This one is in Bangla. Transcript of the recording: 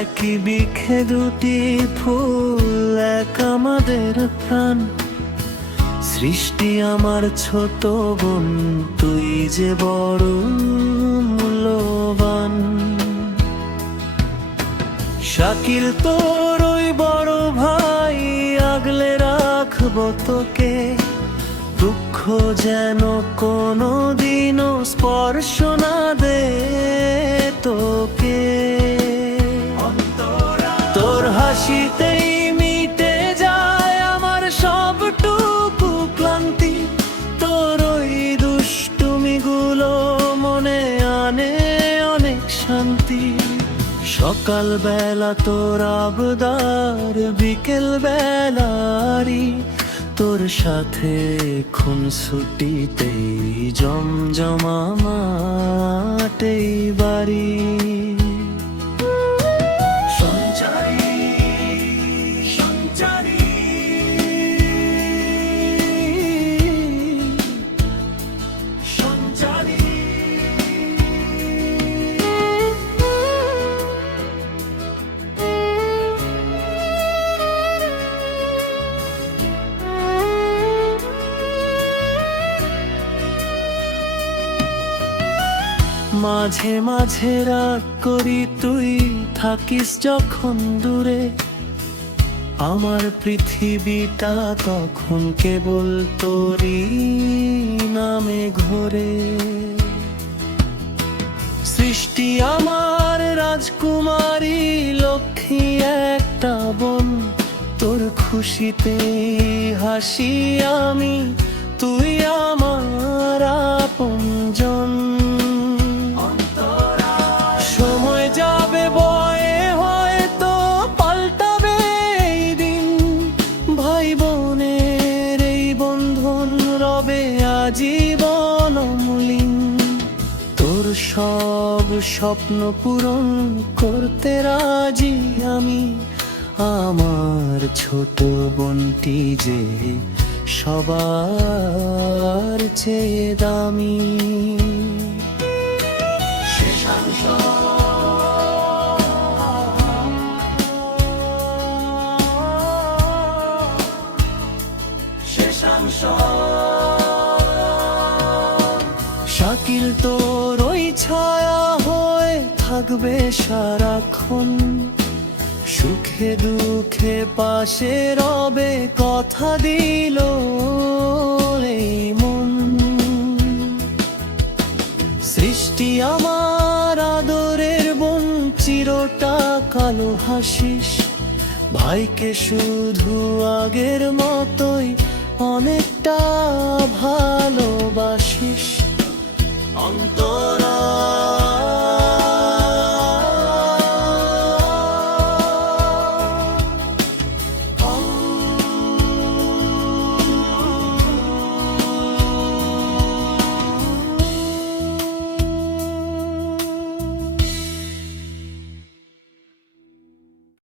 একই বৃক্ষে দুটি ফুল, এক আমাদের প্রাণ। সৃষ্টি আমার ছোট বোন, তুই যে বড় মূল্যবান। শাকিল তোর ওই বড় ভাই, আগলে রাখবো তোকে। দুঃখ যেন কোনো দিনও স্পর্শ না দে তোকে। তোর হাসিতেই মিটে যায় আমার সবটুকু ক্লান্তি। তোর ওই দুষ্টুমিগুলো মনে আনে অনেক শান্তি। সকাল বেলা তোর আবদার, বিকেল বেলারি তোর সাথে খুনসুটিতেই জমজমা মাঠেই বাড়ি। সঞ্চারী সঞ্চারী সঞ্চারী। মাঝে মাঝে রাগ করি তুই থাকিস যখন দূরে। আমার পৃথিবীটা তখন কেবল তোরই নামে ঘোরে। সৃষ্টি আমার রাজকুমারী, লক্ষ্মী একটা বোন। তোর খুশিতে হাসি আমি, তুই আমার আপনজন। সময় যাবে বয়ে হয়তো পাল্টাবে এই দিন। ভাই বোনের এই বন্ধন রবে আজীবন অমলিন। তোর সব স্বপ্ন পূরণ করতে রাজি আমি। আমার ছোট বোনটি যে সবার চেয়ে দামি। শেষাংশ শেষাংশ। শাকিল তোর ওই ছায়া হয়ে থাকবে সারাক্ষণ। সুখে দুঃখে পাশে রবে, কথা দিল এই মন। সৃষ্টি আমার আদরের বোন, চিরটা কালো হাসিস। ভাইকে শুধু আগের মতোই অনেকটা ভালোবাসিস। অন্তর